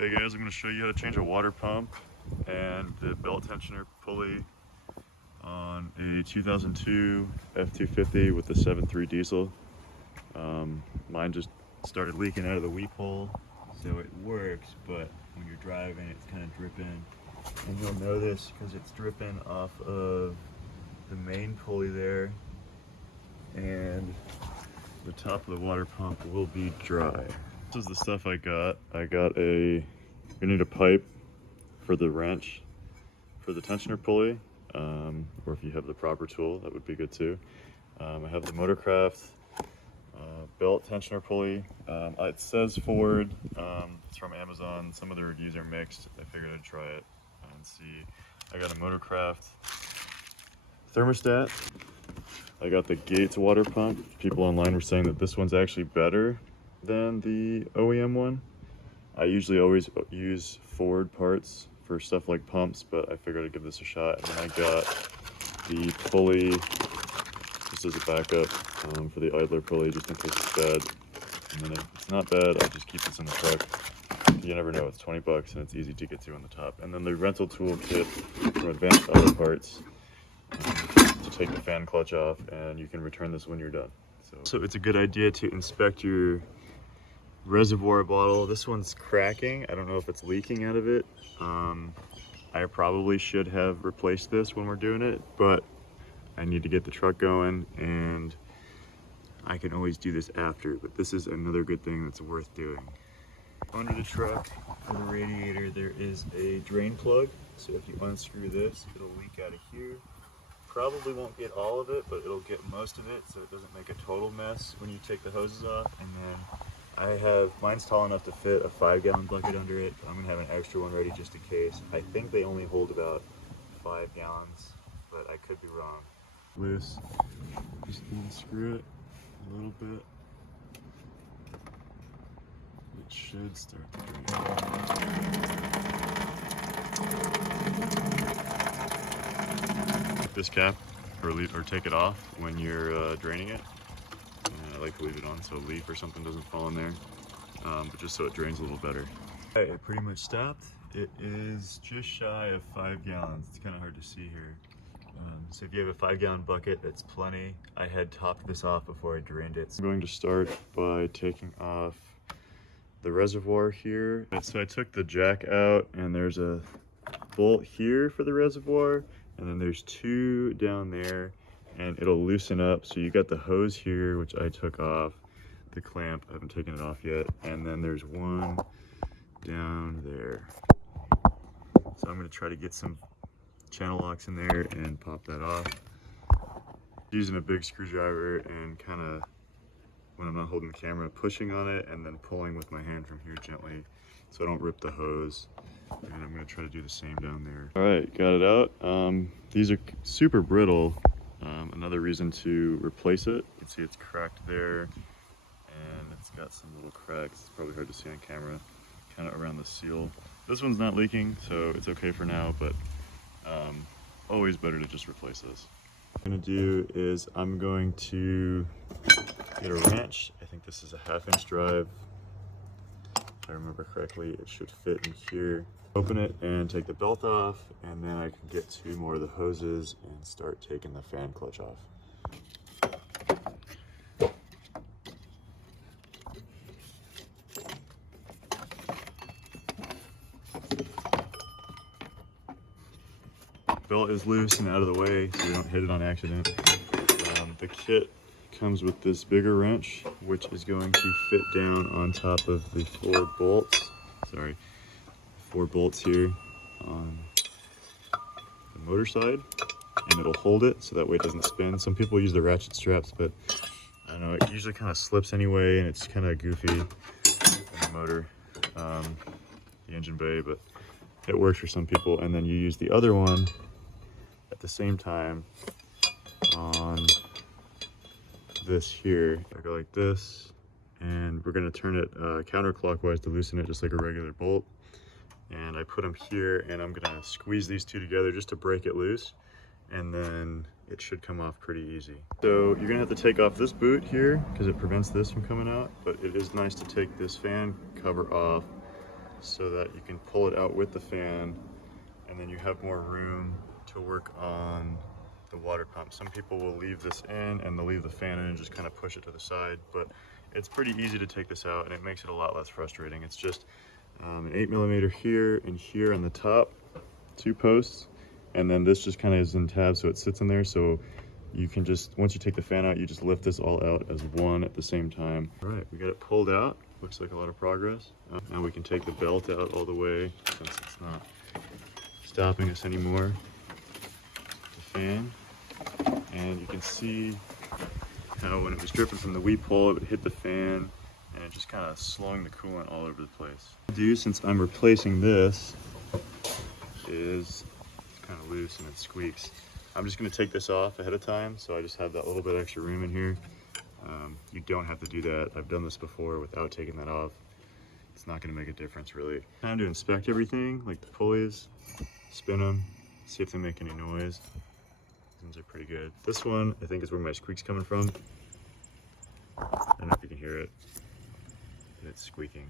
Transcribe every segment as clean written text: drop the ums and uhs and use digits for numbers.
Hey guys, I'm going to show you how to change a water pump and the belt tensioner pulley on a 2002 f250 with the 7.3 diesel. Mine just started leaking out of the weep hole, so it works, but when you're driving it's kind of dripping, and you'll know this because it's dripping off of the main pulley there, and the top of the water pump will be dry. This is the stuff I got. You need a pipe for the wrench for the tensioner pulley, or if you have the proper tool, that would be good too. I have the Motorcraft belt tensioner pulley. It says Ford. It's from Amazon. Some of the reviews are mixed. I figured I'd try it and see. I got a Motorcraft thermostat. I got the Gates water pump. People online were saying that this one's actually better than the OEM one. I usually always use Ford parts for stuff like pumps, but I figured I'd give this a shot. And then I got the pulley, just as a backup, for the idler pulley, just in case it's bad. And then if it's not bad, I'll just keep this in the truck. You never know, it's 20 bucks and it's easy to get to on the top. And then the rental tool kit from Advanced Auto Parts, to take the fan clutch off, and you can return this when you're done. So it's a good idea to inspect your reservoir bottle. This one's cracking. I don't know if it's leaking out of it. I probably should have replaced this when we're doing it, but I need to get the truck going, and I can always do this after, but this is another good thing that's worth doing. Under the truck for the radiator, there is a drain plug. So if you unscrew this, it'll leak out of here. Probably won't get all of it, but it'll get most of it, so it doesn't make a total mess when you take the hoses off. And then mine's tall enough to fit a 5-gallon bucket under it. I'm gonna have an extra one ready just in case. I think they only hold about 5 gallons, but I could be wrong. Loose, just unscrew it a little bit. It should start to drain. This cap, or take it off when you're draining it. And I like to leave it on so a leaf or something doesn't fall in there, but just so it drains a little better. Okay, it pretty much stopped. It is just shy of 5 gallons. It's kind of hard to see here. So if you have a 5-gallon bucket, that's plenty. I had topped this off before I drained it. So I'm going to start by taking off the reservoir here. So I took the jack out, and there's a bolt here for the reservoir, and then there's 2 down there, and it'll loosen up. So you got the hose here, which I took off, the clamp, I haven't taken it off yet, and then there's 1 down there. So I'm gonna try to get some channel locks in there and pop that off. Using a big screwdriver and kind of, when I'm not holding the camera, pushing on it and then pulling with my hand from here gently so I don't rip the hose. And I'm going to try to do the same down there. All right, got it out. These are super brittle. Another reason to replace it. You can see it's cracked there, and it's got some little cracks. It's probably hard to see on camera, kind of around the seal. This one's not leaking, so it's okay for now, but always better to just replace this. What I'm going to do is I'm going to get a wrench. I think this is a 1/2-inch drive. If I remember correctly, it should fit in here. Open it and take the belt off, and then I can get 2 more of the hoses and start taking the fan clutch off. Belt is loose and out of the way, so you don't hit it on accident. The kit comes with this bigger wrench, which is going to fit down on top of the 4 bolts. Sorry, 4 bolts here on the motor side, and it'll hold it so that way it doesn't spin. Some people use the ratchet straps, but I don't know, it usually kind of slips anyway, and it's kind of goofy in the motor, the engine bay, but it works for some people. And then you use the other one at the same time on this here. I go like this, and we're going to turn it counterclockwise to loosen it, just like a regular bolt. And I put them here, and I'm going to squeeze these 2 together just to break it loose, and then it should come off pretty easy. So you're going to have to take off this boot here because it prevents this from coming out, but it is nice to take this fan cover off so that you can pull it out with the fan, and then you have more room to work on the water pump. Some people will leave this in and they'll leave the fan in and just kind of push it to the side, but it's pretty easy to take this out and it makes it a lot less frustrating. It's just an 8mm here and here on the top, 2 posts, and then this just kind of is in tabs, so it sits in there. So you can just, once you take the fan out, you just lift this all out as one at the same time. All right, we got it pulled out. Looks like a lot of progress. Now we can take the belt out all the way, since it's not stopping us anymore. The fan, and you can see how when it was dripping from the weep hole, it would hit the fan, and it just kind of slung the coolant all over the place. What I do, since I'm replacing this, is it's kind of loose and it squeaks. I'm just going to take this off ahead of time, so I just have that little bit extra room in here. You don't have to do that. I've done this before without taking that off. It's not going to make a difference really. Time to inspect everything, like the pulleys, spin them, see if they make any noise. These are pretty good. This one, I think, is where my squeak's coming from. I don't know if you can hear it, but it's squeaking.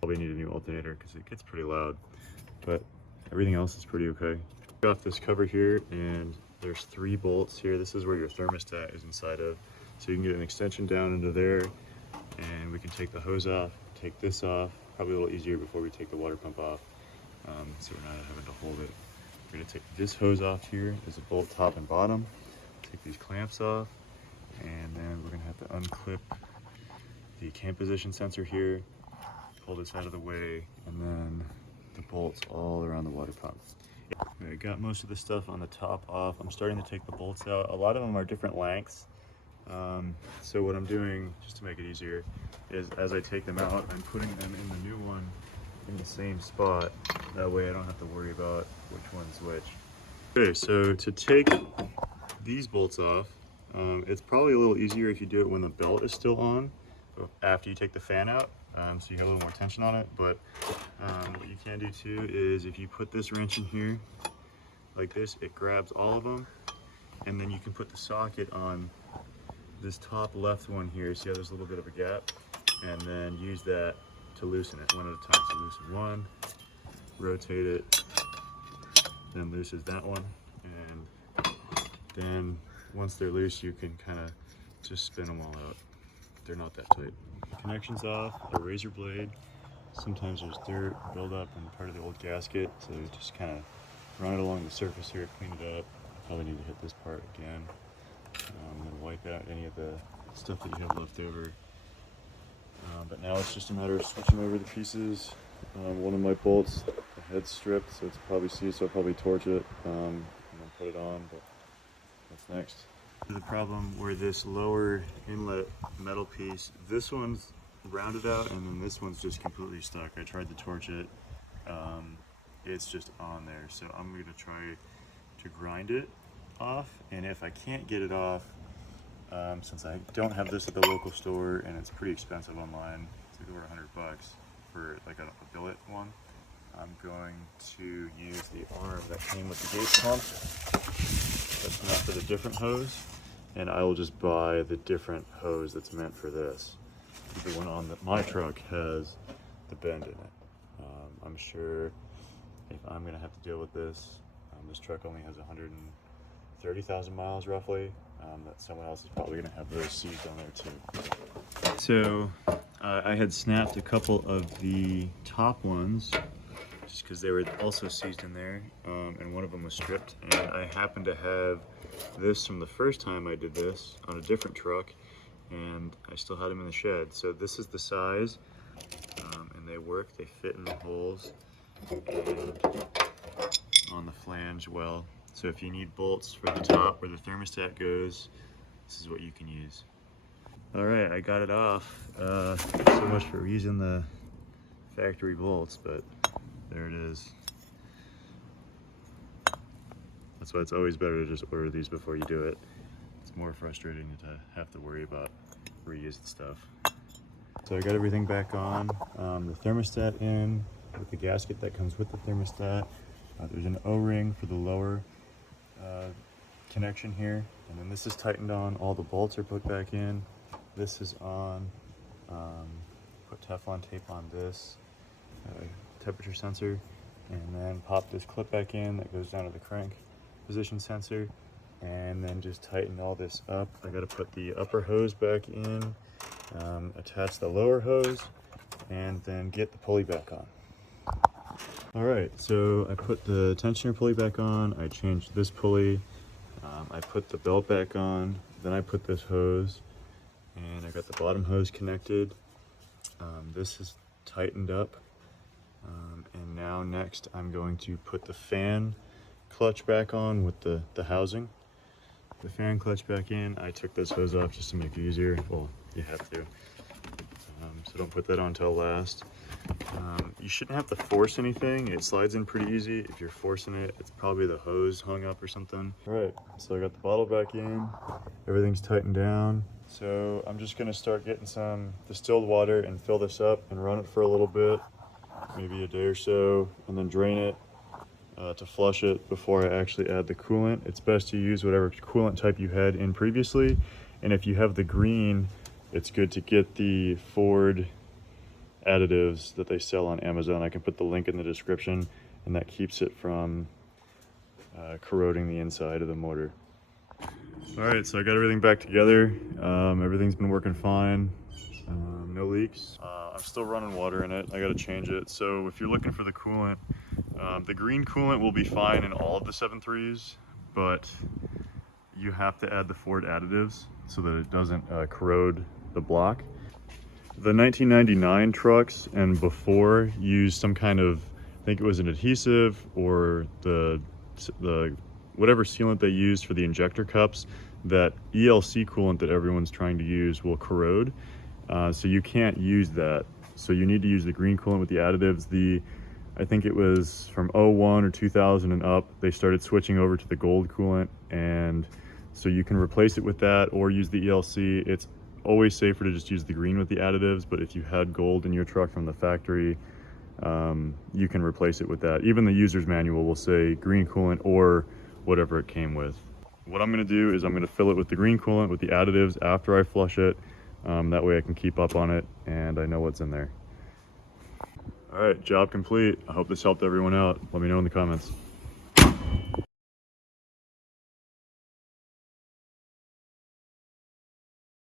Probably need a new alternator because it gets pretty loud, but everything else is pretty okay. Take off this cover here, and there's 3 bolts here. This is where your thermostat is inside of. So you can get an extension down into there, and we can take the hose off, take this off, probably a little easier before we take the water pump off, so we're not having to hold it. We're gonna take this hose off here. There's a bolt top and bottom. Take these clamps off, and then we're gonna have to unclip the cam position sensor here, pull this out of the way, and then the bolts all around the water pump. I got most of the stuff on the top off. I'm starting to take the bolts out. A lot of them are different lengths. So what I'm doing, just to make it easier, is as I take them out, I'm putting them in the new one in the same spot. That way I don't have to worry about which one's which. Okay, so to take these bolts off, it's probably a little easier if you do it when the belt is still on, after you take the fan out, so you have a little more tension on it. But what you can do too is if you put this wrench in here like this, it grabs all of them, and then you can put the socket on this top left one here. See how there's a little bit of a gap, and then use that to loosen it one at a time. So loosen one, rotate it, then looses that one, and then once they're loose, you can kind of just spin them all out. They're not that tight. Connections off, a razor blade. Sometimes there's dirt buildup in part of the old gasket, so just kind of run it along the surface here, clean it up. Probably need to hit this part again, and then wipe out any of the stuff that you have left over. But now it's just a matter of switching over the pieces. One of my bolts, the head's stripped, so it's probably seized, so I'll probably torch it and then put it on, but what's next? The problem where this lower inlet metal piece, this one's rounded out and then this one's just completely stuck. I tried to torch it, it's just on there. So I'm going to try to grind it off, and if I can't get it off, since I don't have this at the local store and it's pretty expensive online, it's like over $100 for like a billet one, I'm going to use the arm that came with the gauge pump. That's meant for the different hose, and I will just buy the different hose that's meant for this. The one on my truck has the bend in it. I'm sure if I'm going to have to deal with this, this truck only has 130,000 miles roughly, that someone else is probably going to have those seized on there too. So I had snapped a couple of the top ones just because they were also seized in there, and one of them was stripped, and I happened to have this from the first time I did this on a different truck, and I still had them in the shed. So this is the size, and they work, they fit in the holes and on the flange well. So if you need bolts for the top where the thermostat goes, this is what you can use. All right, I got it off. So much for using the factory bolts, but there it is. That's why it's always better to just order these before you do it. It's more frustrating to have to worry about reused stuff. So I got everything back on. The thermostat in with the gasket that comes with the thermostat. There's an O-ring for the lower connection here, and then this is tightened on. All the bolts are put back in. This is on. Put Teflon tape on this. temperature sensor, and then pop this clip back in that goes down to the crank position sensor, and then just tighten all this up. I got to put the upper hose back in, attach the lower hose, and then get the pulley back on. All right, so I put the tensioner pulley back on, I changed this pulley, I put the belt back on, then I put this hose, and I got the bottom hose connected. This is tightened up, and now next I'm going to put the fan clutch back on with the housing. The fan clutch back in. I took this hose off just to make it easier. Well, you have to. So don't put that on till last. You shouldn't have to force anything. It slides in pretty easy. If you're forcing it, it's probably the hose hung up or something. All right, so I got the bottle back in. Everything's tightened down. So I'm just gonna start getting some distilled water and fill this up and run it for a little bit, maybe a day or so, and then drain it to flush it before I actually add the coolant. It's best to use whatever coolant type you had in previously. And if you have the green, it's good to get the Ford additives that they sell on Amazon. I can put the link in the description, and that keeps it from corroding the inside of the motor. All right, so I got everything back together. Everything's been working fine. No leaks. I'm still running water in it. I got to change it. So if you're looking for the coolant, the green coolant will be fine in all of the 7.3s, but you have to add the Ford additives so that it doesn't corrode the block. The 1999 trucks and before used some kind of, I think it was an adhesive or the whatever sealant they used for the injector cups. That ELC coolant that everyone's trying to use will corrode, so you can't use that. So you need to use the green coolant with the additives. I think it was from 01 or 2000 and up, they started switching over to the gold coolant, and so you can replace it with that or use the ELC. It's always safer to just use the green with the additives, but if you had gold in your truck from the factory, you can replace it with that. Even the user's manual will say green coolant or whatever it came with. What I'm going to do is I'm going to fill it with the green coolant with the additives after I flush it. That way I can keep up on it and I know what's in there. All right, job complete. I hope this helped everyone out. Let me know in the comments.